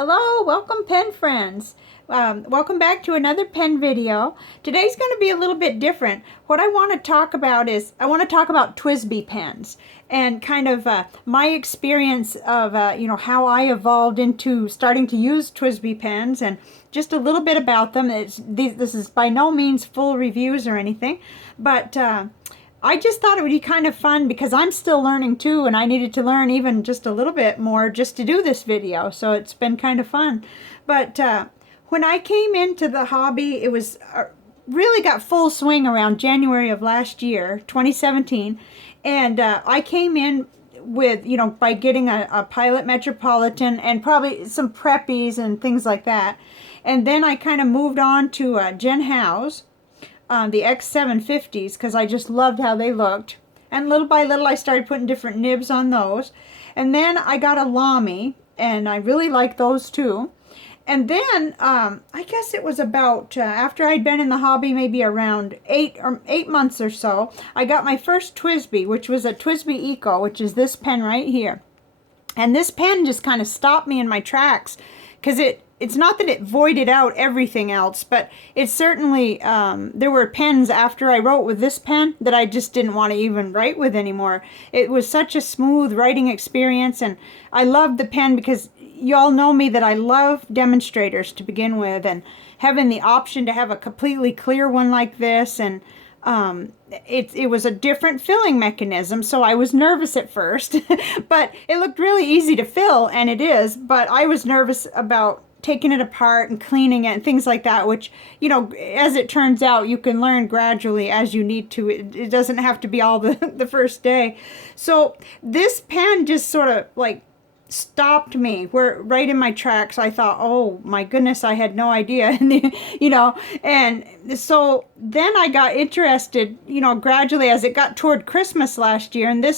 Hello, welcome pen friends. Welcome back to another pen video. Today's going to be a little bit different. What I want to talk about is, I want to talk about TWSBI pens and kind of my experience of, how I evolved into starting to use TWSBI pens and just a little bit about them. This is by no means full reviews or anything, but I just thought it would be kind of fun because I'm still learning too, and I needed to learn even just a little bit more just to do this video, so it's been kind of fun. But when I came into the hobby, it was really got full swing around January of last year, 2017, and I came in with, by getting a Pilot Metropolitan and probably some Preppies and things like that. And then I kind of moved on to Jen Howe's, the X750s, because I just loved how they looked. And little by little I started putting different nibs on those. And then I got a Lamy, and I really like those too. And then I guess it was about after I'd been in the hobby maybe around 8 months or so, I got my first TWSBI, which was a TWSBI Eco, which is this pen right here. And this pen just kind of stopped me in my tracks, because it's not that it voided out everything else, but it certainly, there were pens after I wrote with this pen that I just didn't want to even write with anymore. It was such a smooth writing experience, and I loved the pen because you all know me that I love demonstrators to begin with, and having the option to have a completely clear one like this, and it was a different filling mechanism, so I was nervous at first, but it looked really easy to fill, and it is, but I was nervous about taking it apart and cleaning it and things like that, which, as it turns out, you can learn gradually as you need to. It doesn't have to be all the first day. So this pen just sort of like stopped me right in my tracks. I thought, oh my goodness, I had no idea. And so then I got interested, gradually as it got toward Christmas last year, and the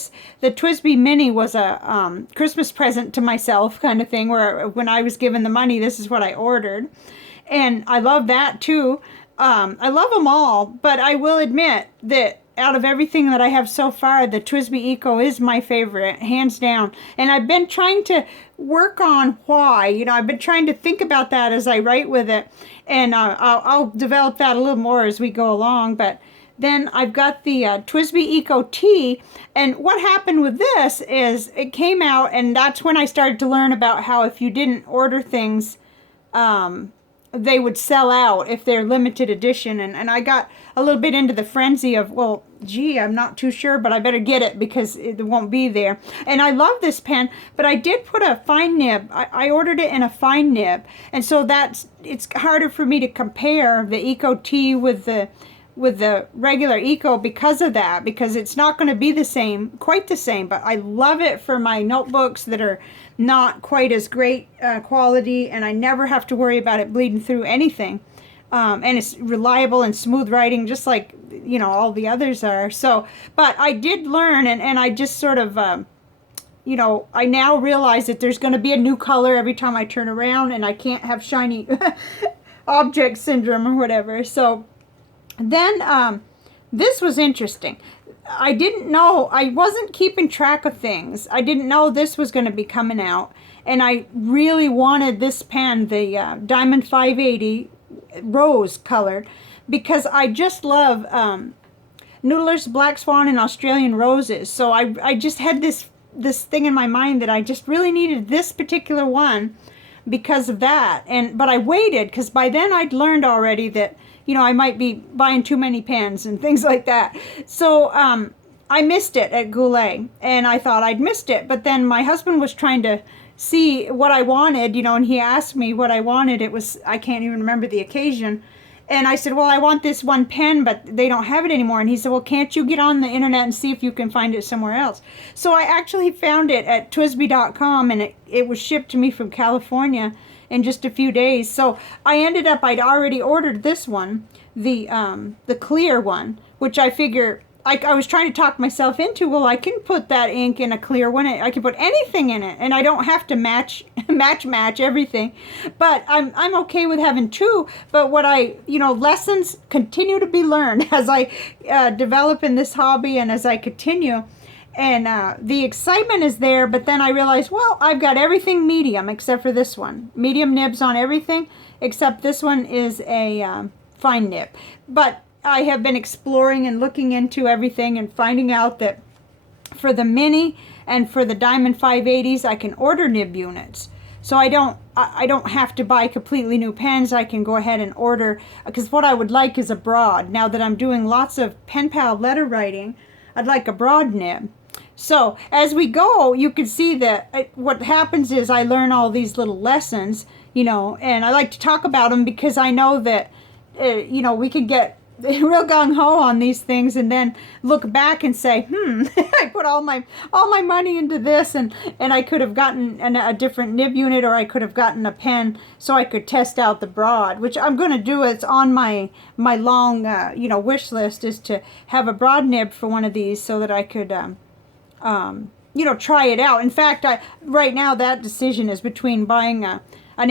TWSBI Mini was a Christmas present to myself kind of thing, where when I was given the money, this is what I ordered. And I love that too. I love them all, but I will admit that out of everything that I have so far, the TWSBI Eco is my favorite, hands down. And I've been trying to work on why. I've been trying to think about that as I write with it. And I'll develop that a little more as we go along. But then I've got the TWSBI Eco T. And what happened with this is it came out, and that's when I started to learn about how if you didn't order things, they would sell out if they're limited edition, and I got a little bit into the frenzy of, well, gee, I'm not too sure, but I better get it because it won't be there. And I love this pen, but I did put a fine nib. I ordered it in a fine nib, and so it's harder for me to compare the Eco T with the regular Eco because of that, because it's not going to be quite the same, but I love it for my notebooks that are not quite as great quality, and I never have to worry about it bleeding through anything. And it's reliable and smooth writing, just like, all the others are. So, but I did learn, and I just sort of, I now realize that there's going to be a new color every time I turn around, and I can't have shiny object syndrome or whatever. So then this was interesting. I didn't know, I wasn't keeping track of things. I didn't know this was going to be coming out, and I really wanted this pen, the Diamond 580 rose colored, because I just love Noodler's Black Swan and Australian Roses. So I just had this thing in my mind that I just really needed this particular one because of that. But I waited, because by then I'd learned already that I might be buying too many pens and things like that. So I missed it at Goulet, and I thought I'd missed it. But then my husband was trying to see what I wanted, and he asked me what I wanted. It was, I can't even remember the occasion. And I said, well, I want this one pen, but they don't have it anymore. And he said, well, can't you get on the internet and see if you can find it somewhere else? So I actually found it at TWSBI.com, and it was shipped to me from California in just a few days. So I ended up, I'd already ordered this one, the clear one, which I figure, I was trying to talk myself into, well, I can put that ink in a clear one. I can put anything in it, and I don't have to match everything. But I'm okay with having two. But what lessons continue to be learned as I develop in this hobby and as I continue. And the excitement is there, but then I realized, well, I've got everything medium except for this one. Medium nibs on everything, except this one is a fine nib. But I have been exploring and looking into everything and finding out that for the Mini and for the Diamond 580s, I can order nib units. So I don't have to buy completely new pens. I can go ahead and order, because what I would like is a broad. Now that I'm doing lots of pen pal letter writing, I'd like a broad nib. So as we go, you can see that what happens is I learn all these little lessons, you know, and I like to talk about them because I know that, you know, we could get real gung-ho on these things and then look back and say, I put all my money into this, and I could have gotten a different nib unit, or I could have gotten a pen so I could test out the broad, which I'm going to do. It's on my long you know, wish list, is to have a broad nib for one of these so that I could you know, try it out. In fact, right now that decision is between buying an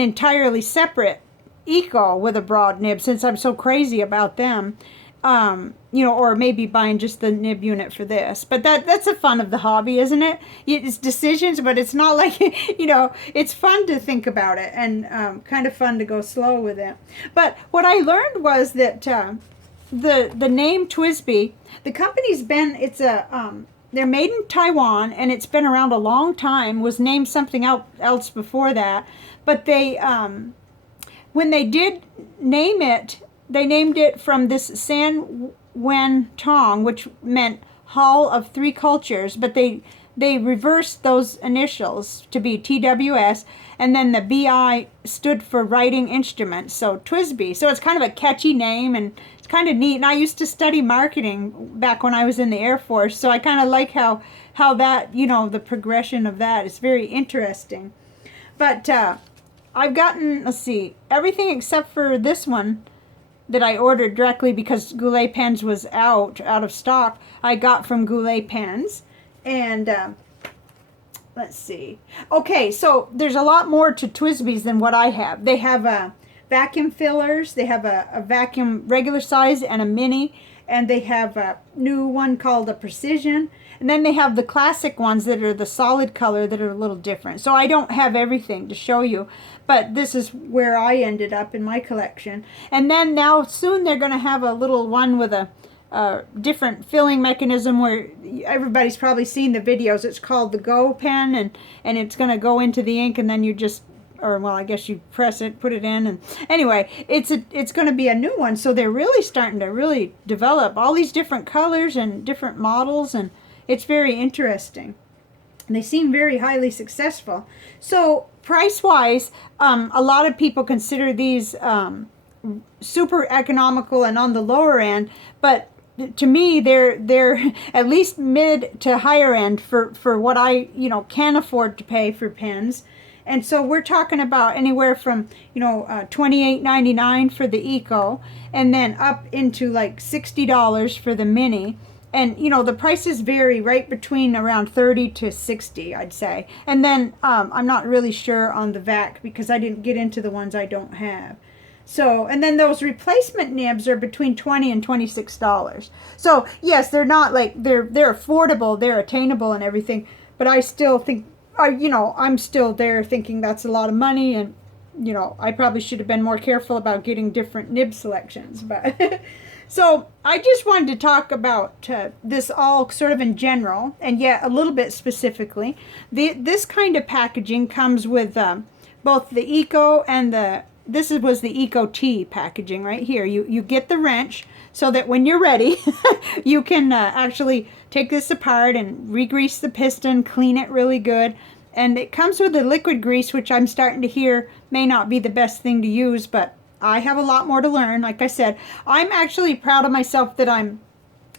entirely separate Eco with a broad nib, since I'm so crazy about them, you know, or maybe buying just the nib unit for this. But that's the fun of the hobby, isn't it? It's decisions, but it's not like, you know, it's fun to think about it, and kind of fun to go slow with it. But what I learned was that the name TWSBI, the company's been, it's a they're made in Taiwan, and it's been around a long time. Was named something else before that, but they when they did name it, they named it from this San Wen Tong, which meant Hall of Three Cultures, but they reversed those initials to be TWS, and then the BI stood for writing instruments, so TWSBI. So it's kind of a catchy name, and it's kind of neat. And I used to study marketing back when I was in the Air Force, so I kind of like how that, you know, the progression of that is very interesting. But I've gotten, let's see, everything except for this one that I ordered directly because Goulet Pens was out of stock. I got from Goulet Pens. And let's see. Okay, so there's a lot more to TWSBIs than what I have. They have vacuum fillers. They have a vacuum regular size and a mini. And they have a new one called a Precision. And then they have the classic ones that are the solid color that are a little different. So I don't have everything to show you, but this is where I ended up in my collection. And then now soon they're going to have a little one with a different filling mechanism where everybody's probably seen the videos. It's called the Go pen, and it's going to go into the ink, and then you just, or well, I guess you press it, put it in, and anyway, it's going to be a new one. So they're really starting to really develop all these different colors and different models, and it's very interesting. And they seem very highly successful. So price-wise, a lot of people consider these super economical and on the lower end, but to me, they're at least mid to higher end for what I, you know, can afford to pay for pens. And so we're talking about anywhere from, you know, $28.99 for the Eco, and then up into like $60 for the Mini. And, you know, the prices vary right between around 30 to 60, I'd say. And then I'm not really sure on the VAC because I didn't get into the ones I don't have. So, and then those replacement nibs are between $20 and $26. So, yes, they're not like, they're affordable, they're attainable and everything, but I still think, you know, I'm still there thinking that's a lot of money, and, you know, I probably should have been more careful about getting different nib selections, but... So I just wanted to talk about this all sort of in general, and yet a little bit specifically. This kind of packaging comes with both the Eco and this was the Eco T packaging right here. You get the wrench so that when you're ready, you can actually take this apart and re-grease the piston, clean it really good. And it comes with a liquid grease, which I'm starting to hear may not be the best thing to use, but I have a lot more to learn. Like I said, I'm actually proud of myself that I'm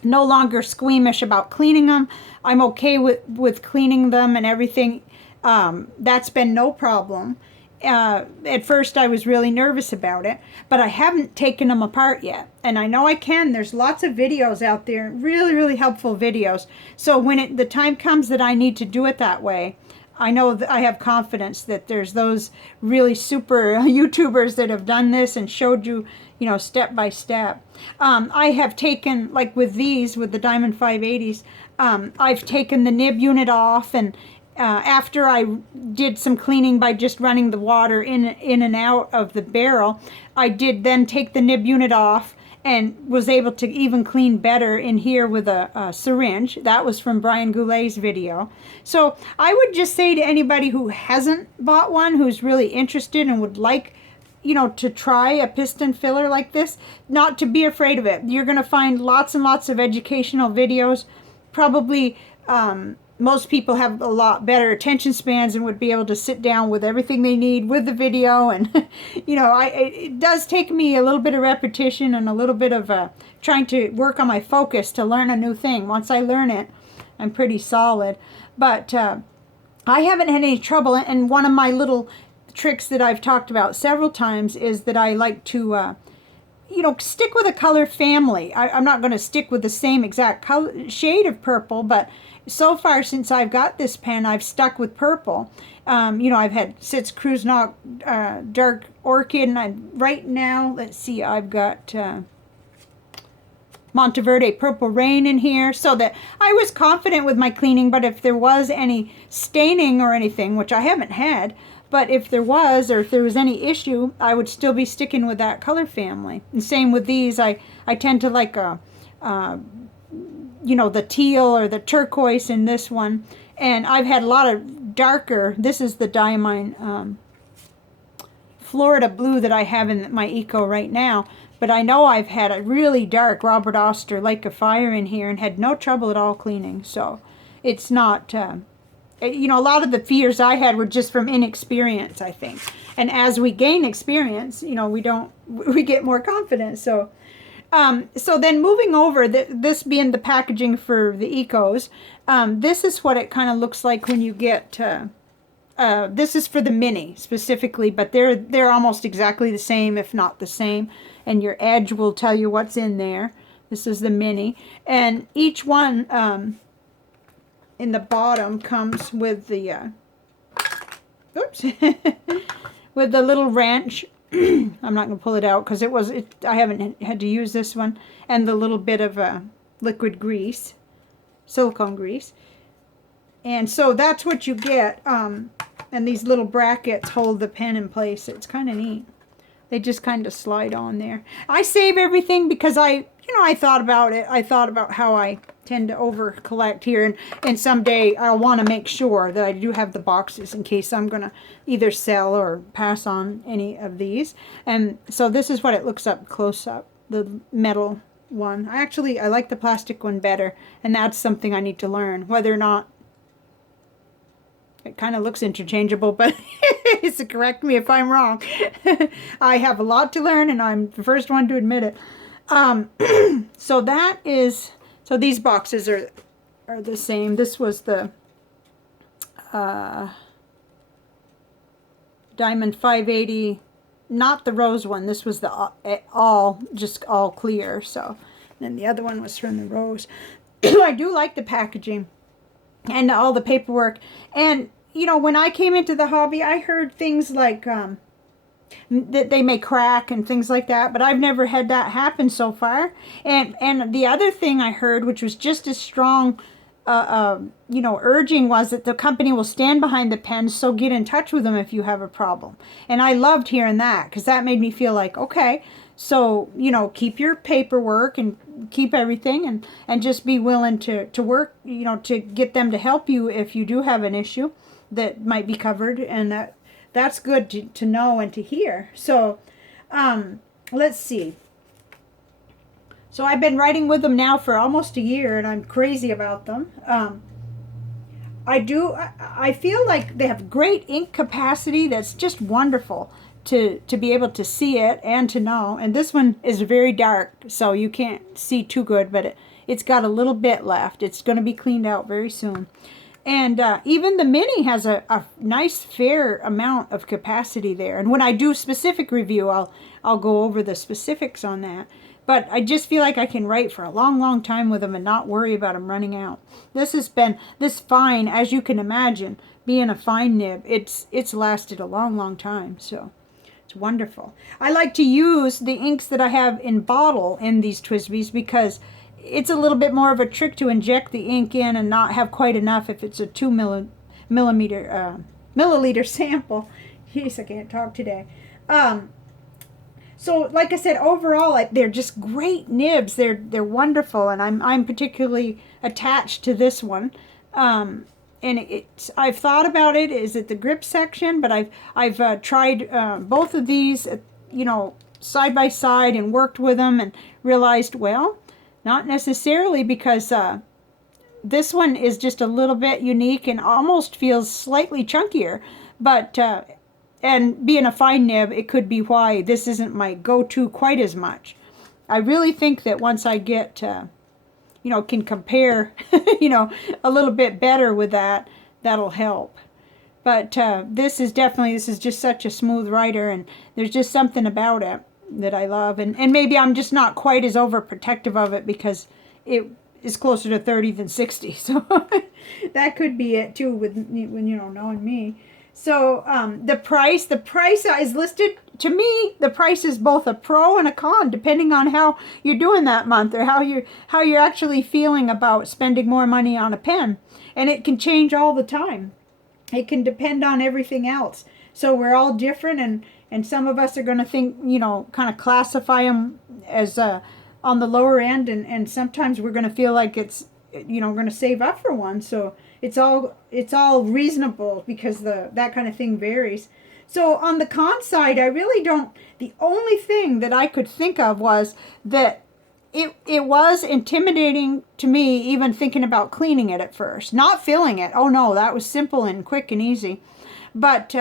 no longer squeamish about cleaning them. I'm okay with cleaning them and everything. That's been no problem. At first I was really nervous about it, but I haven't taken them apart yet. And I know I can. There's lots of videos out there, really, really helpful videos. So when the time comes that I need to do it that way, I know that I have confidence that there's those really super YouTubers that have done this and showed you, you know, step by step. I have taken, like with these, with the Diamond 580s, I've taken the nib unit off, and after I did some cleaning by just running the water in and out of the barrel, I did then take the nib unit off and was able to even clean better in here with a syringe. That was from Brian Goulet's video. So I would just say to anybody who hasn't bought one, who's really interested and would like, you know, to try a piston filler like this, not to be afraid of it. You're going to find lots and lots of educational videos. Probably most people have a lot better attention spans and would be able to sit down with everything they need with the video. And, you know, it does take me a little bit of repetition and a little bit of trying to work on my focus to learn a new thing. Once I learn it, I'm pretty solid. But I haven't had any trouble. And one of my little tricks that I've talked about several times is that I like to you know, stick with a color family. I'm not going to stick with the same exact color, shade of purple, but so far since I've got this pen, I've stuck with purple. You know, I've had Sitz Cruise Knock Dark Orchid, and right now, let's see, I've got Monteverde Purple Rain in here, so that I was confident with my cleaning, but if there was any staining or anything, which I haven't had, but if there was, or if there was any issue, I would still be sticking with that color family. And same with these. I tend to like you know, the teal or the turquoise in this one. And I've had a lot of darker, this is the Diamine Florida Blue that I have in my Eco right now. But I know I've had a really dark Robert Oster Lake of Fire in here and had no trouble at all cleaning. So it's not, you know, a lot of the fears I had were just from inexperience, I think. And as we gain experience, you know, we get more confident. So so then moving over, this being the packaging for the Ecos, this is what it kind of looks like when you get, this is for the mini specifically, but they're almost exactly the same, if not the same, and your edge will tell you what's in there. This is the mini, and each one in the bottom comes with the, oops, with the little wrench. I'm not going to pull it out because I haven't had to use this one, and the little bit of liquid grease, silicone grease. And so that's what you get, and these little brackets hold the pen in place. It's kind of neat. They just kind of slide on there. I save everything because I thought about it. I thought about how I tend to over collect here, and someday I'll want to make sure that I do have the boxes in case I'm going to either sell or pass on any of these. And so this is what it looks up close up, the metal one. I like the plastic one better, and that's something I need to learn, whether or not it kind of looks interchangeable, but so correct me if I'm wrong. I have a lot to learn, and I'm the first one to admit it. So these boxes are the same. This was the Diamond 580, not the rose one. This was the all clear. So then the other one was from the rose. I do like the packaging and all the paperwork. And you know, when I came into the hobby, I heard things like that they may crack and things like that, but I've never had that happen so far. And the other thing I heard, which was just as strong, you know, urging, was that the company will stand behind the pen, so get in touch with them if you have a problem. And I loved hearing that, because that made me feel like, okay, so, you know, keep your paperwork and keep everything, and just be willing to work, you know, to get them to help you if you do have an issue that might be covered, and that's good to know and to hear. So, let's see. So I've been writing with them now for almost a year, and I'm crazy about them. I feel like they have great ink capacity that's just wonderful to be able to see it and to know. And this one is very dark, so you can't see too good, but it's got a little bit left. It's going to be cleaned out very soon. And even the mini has a nice fair amount of capacity there. And when I do specific review, I'll go over the specifics on that. But I just feel like I can write for a long, long time with them and not worry about them running out. This fine, as you can imagine, being a fine nib, it's lasted a long, long time. So it's wonderful. I like to use the inks that I have in bottle in these TWSBIs because it's a little bit more of a trick to inject the ink in and not have quite enough if it's a 2 milliliter sample. Jeez, I can't talk today. So like I said, overall, they're just great nibs. They're wonderful, and I'm particularly attached to this one. And I've thought about it. Is it the grip section? But I've tried both of these, you know, side by side and worked with them and realized, well, not necessarily, because this one is just a little bit unique and almost feels slightly chunkier. But and being a fine nib, it could be why this isn't my go-to quite as much. I really think that once I get, you know, can compare, you know, a little bit better with that, that'll help. But this is just such a smooth writer, and there's just something about it that I love. And maybe I'm just not quite as overprotective of it because it is closer to 30 than 60. So that could be it too, with you know, knowing me. So the price is listed. To me, the price is both a pro and a con, depending on how you're doing that month, or how you're actually feeling about spending more money on a pen. And it can change all the time. It can depend on everything else. So we're all different, and some of us are going to think, you know, kind of classify them as on the lower end, and sometimes we're going to feel like it's, you know, we're going to save up for one. So it's all reasonable, because that kind of thing varies. So on the con side, I really don't. The only thing that I could think of was that it was intimidating to me, even thinking about cleaning it at first. Not filling it. Oh no, that was simple and quick and easy. But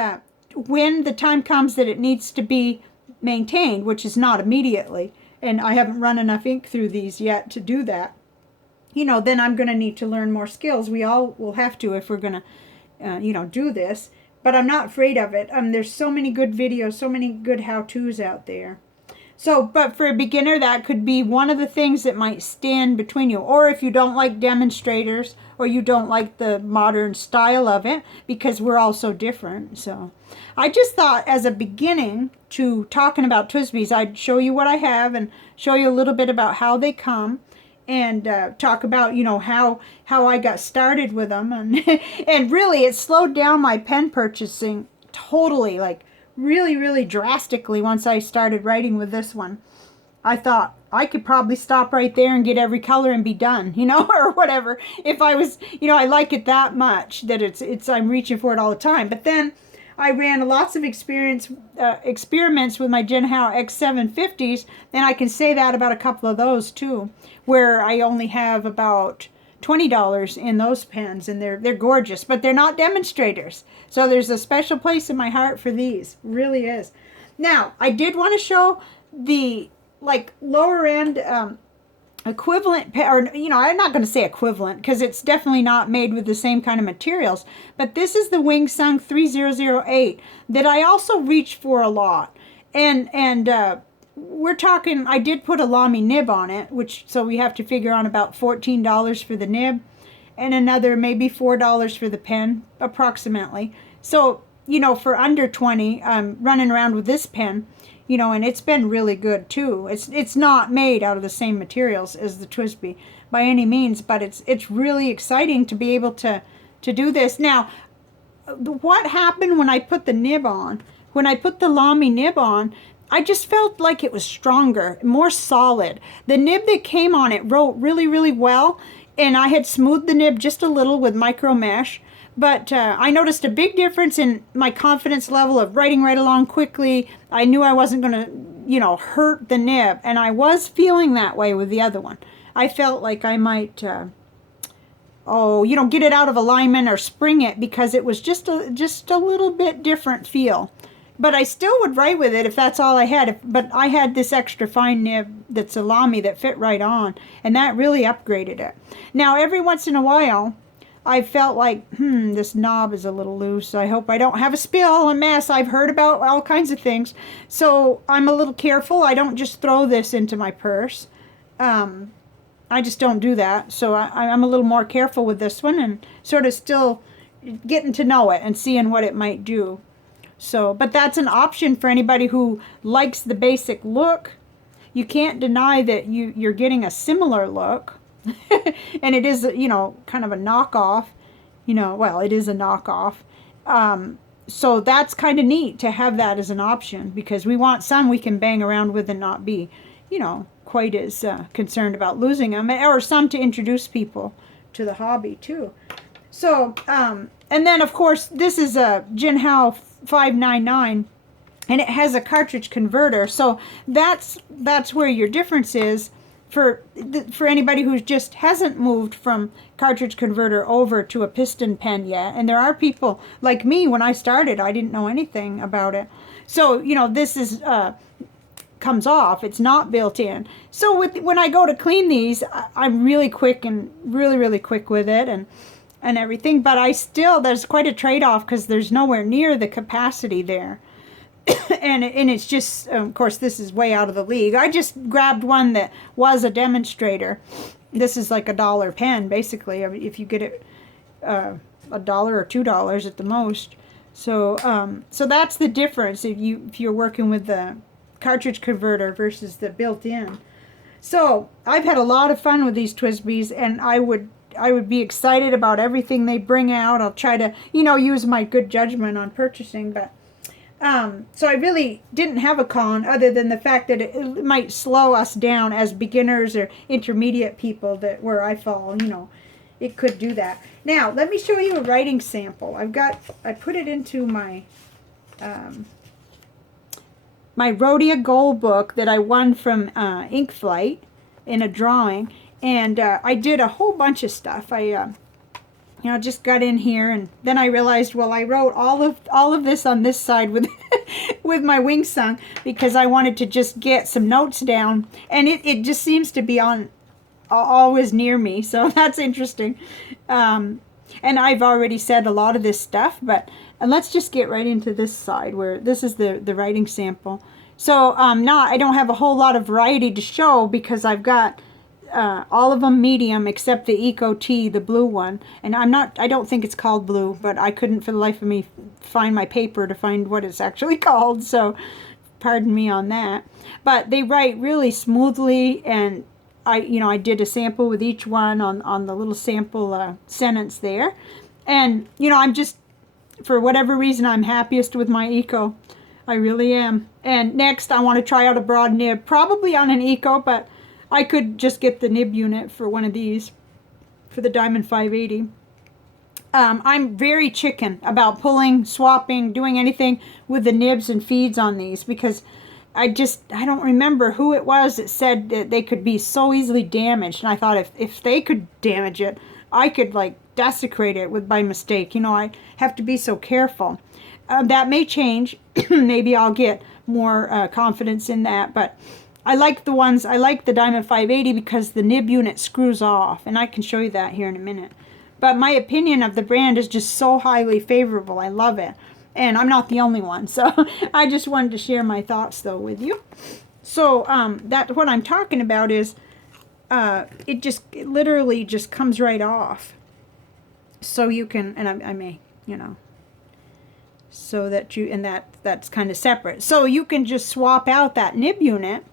when the time comes that it needs to be maintained, which is not immediately, and I haven't run enough ink through these yet to do that, you know, then I'm going to need to learn more skills. We all will have to if we're going to, you know, do this. But I'm not afraid of it. There's so many good videos, so many good how-tos out there. So, but for a beginner, that could be one of the things that might stand between you. Or if you don't like demonstrators, or you don't like the modern style of it, because we're all so different. So I just thought, as a beginning to talking about TWSBIs, I'd show you what I have and show you a little bit about how they come, and talk about, you know, how I got started with them. And and really, it slowed down my pen purchasing totally, like really, really drastically once I started writing with this one. I thought I could probably stop right there and get every color and be done, you know, or whatever. If I was, you know, I like it that much that it's I'm reaching for it all the time. But then I ran lots of experiments with my Jinhao X750s, and I can say that about a couple of those too, where I only have about $20 in those pens, and they're gorgeous, but they're not demonstrators. So there's a special place in my heart for these, really is. Now, I did want to show the like lower end equivalent, or you know, I'm not going to say equivalent because it's definitely not made with the same kind of materials, but this is the Wing Sung 3008 that I also reach for a lot. And we're talking, I did put a Lamy nib on it, which, so we have to figure on about $14 for the nib, and another maybe $4 for the pen, approximately. So, you know, for under 20, I'm running around with this pen, you know, and it's been really good too. It's not made out of the same materials as the TWSBI by any means, but it's really exciting to be able to do this. Now, what happened when I put the nib on, when I put the Lamy nib on, I just felt like it was stronger, more solid. The nib that came on it wrote really, really well, and I had smoothed the nib just a little with micro mesh. But I noticed a big difference in my confidence level of writing right along quickly. I knew I wasn't going to, you know, hurt the nib, and I was feeling that way with the other one. I felt like I might, you know, get it out of alignment or spring it, because it was just a little bit different feel. But I still would write with it if that's all I had. But I had this extra fine nib that's a Lamy that fit right on, and that really upgraded it. Now, every once in a while, I felt like, this knob is a little loose. I hope I don't have a spill, a mess. I've heard about all kinds of things. So I'm a little careful. I don't just throw this into my purse. I just don't do that. So I'm a little more careful with this one, and sort of still getting to know it and seeing what it might do. So, but that's an option for anybody who likes the basic look. You can't deny that you're getting a similar look. And it is, you know, kind of a knockoff, you know, well, it is a knockoff. So that's kind of neat to have that as an option, because we want some we can bang around with and not be, you know, quite as concerned about losing them, or some to introduce people to the hobby too. So, and then of course this is a Jinhao 599, and it has a cartridge converter. So that's where your difference is for anybody who just hasn't moved from cartridge converter over to a piston pen yet. And there are people like me, when I started, I didn't know anything about it. So, you know, this is comes off, it's not built in. So when I go to clean these, I'm really quick and really quick with it and everything, but there's quite a trade-off, because there's nowhere near the capacity there. and it's just, of course, this is way out of the league. I just grabbed one that was a demonstrator. This is like $1 pen, basically, if you get it $1 or $2 at the most. So so that's the difference if you're working with the cartridge converter versus the built-in. So I've had a lot of fun with these TWSBIs, and I would be excited about everything they bring out. I'll try to, you know, use my good judgment on purchasing, but so I really didn't have a con, other than the fact that it might slow us down as beginners or intermediate people, that where I fall, you know, it could do that. Now let me show you a writing sample. I put it into my my Rhodia Gold book that I won from Ink Flight in a drawing, and I did a whole bunch of stuff. I you know, just got in here, and then I realized, well, I wrote all of this on this side with with my wing sung, because I wanted to just get some notes down, and it just seems to be on always near me, so that's interesting. And I've already said a lot of this stuff, but let's just get right into this side, where this is the writing sample. So I don't have a whole lot of variety to show, because I've got all of them medium except the Eco T, the blue one. And I don't think it's called blue, but I couldn't for the life of me find my paper to find what it's actually called, so pardon me on that. But they write really smoothly, and I did a sample with each one on the little sample sentence there. And, you know, I'm just, for whatever reason, I'm happiest with my Eco. I really am. And next, I want to try out a broad nib, probably on an Eco, but I could just get the nib unit for one of these, for the Diamond 580. I'm very chicken about pulling, swapping, doing anything with the nibs and feeds on these, because I don't remember who it was that said that they could be so easily damaged. And I thought, if they could damage it, I could like desecrate it by mistake. You know, I have to be so careful. That may change. Maybe I'll get more confidence in that, but I like the Diamond 580 because the nib unit screws off, and I can show you that here in a minute. But my opinion of the brand is just so highly favorable. I love it. And I'm not the only one, so I just wanted to share my thoughts though with you. So that what I'm talking about is it literally just comes right off. So you can, and I may, you know, so that that's kind of separate. So you can just swap out that nib unit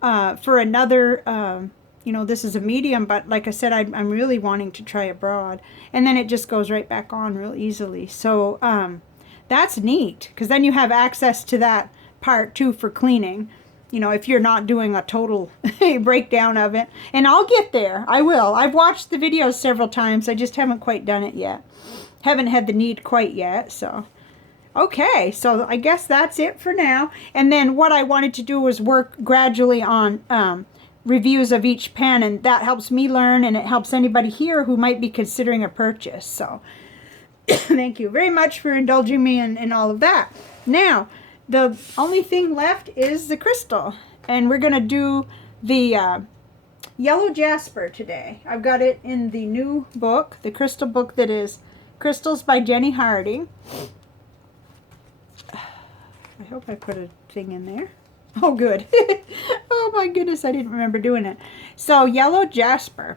for another, you know, this is a medium, but like I said, I'm really wanting to try a broad, and then it just goes right back on real easily. So that's neat, because then you have access to that part too for cleaning, you know, if you're not doing a total breakdown of it. And I'll get there. I will. I've watched the videos several times. I just haven't quite done it yet. Haven't had the need quite yet, so. Okay, so I guess that's it for now. And then what I wanted to do was work gradually on reviews of each pen, and that helps me learn, and it helps anybody here who might be considering a purchase. So thank you very much for indulging me in all of that. Now, the only thing left is the crystal, and we're going to do the yellow jasper today. I've got it in the new book, the crystal book that is Crystals by Jenny Harding. I hope I put a thing in there. Oh, good. Oh, my goodness, I didn't remember doing it. So, yellow jasper.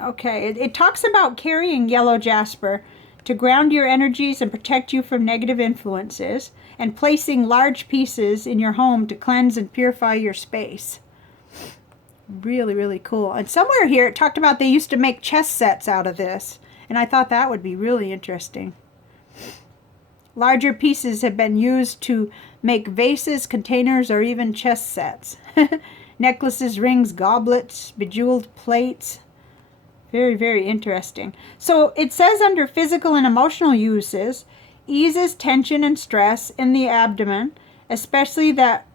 Okay, it talks about carrying yellow jasper to ground your energies and protect you from negative influences, and placing large pieces in your home to cleanse and purify your space. Really, really cool. And somewhere here it talked about they used to make chess sets out of this. And I thought that would be really interesting. Larger pieces have been used to make vases, containers, or even chess sets. Necklaces, rings, goblets, bejeweled plates. Very, very interesting. So it says under physical and emotional uses, eases tension and stress in the abdomen, especially that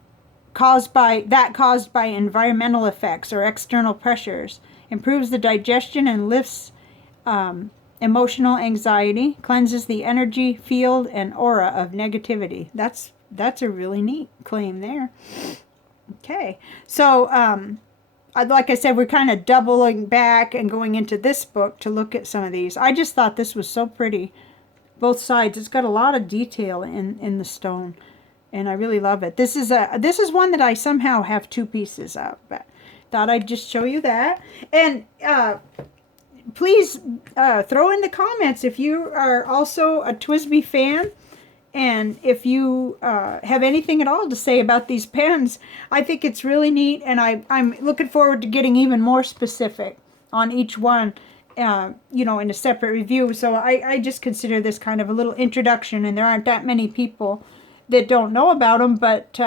caused by environmental effects or external pressures, improves the digestion and lifts emotional anxiety, cleanses the energy field and aura of negativity. That's a really neat claim there. Okay, so like I said, we're kind of doubling back and going into this book to look at some of these. I just thought this was so pretty. Both sides, it's got a lot of detail in the stone, and I really love it. This is one that I somehow have two pieces of, but thought I'd just show you that. And please throw in the comments if you are also a TWSBI fan, and if you have anything at all to say about these pens. I think it's really neat, and I'm looking forward to getting even more specific on each one, you know, in a separate review. So I just consider this kind of a little introduction, and there aren't that many people that don't know about them, but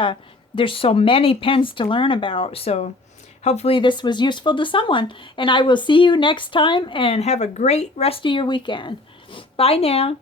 there's so many pens to learn about. So hopefully this was useful to someone, and I will see you next time, and have a great rest of your weekend. Bye now.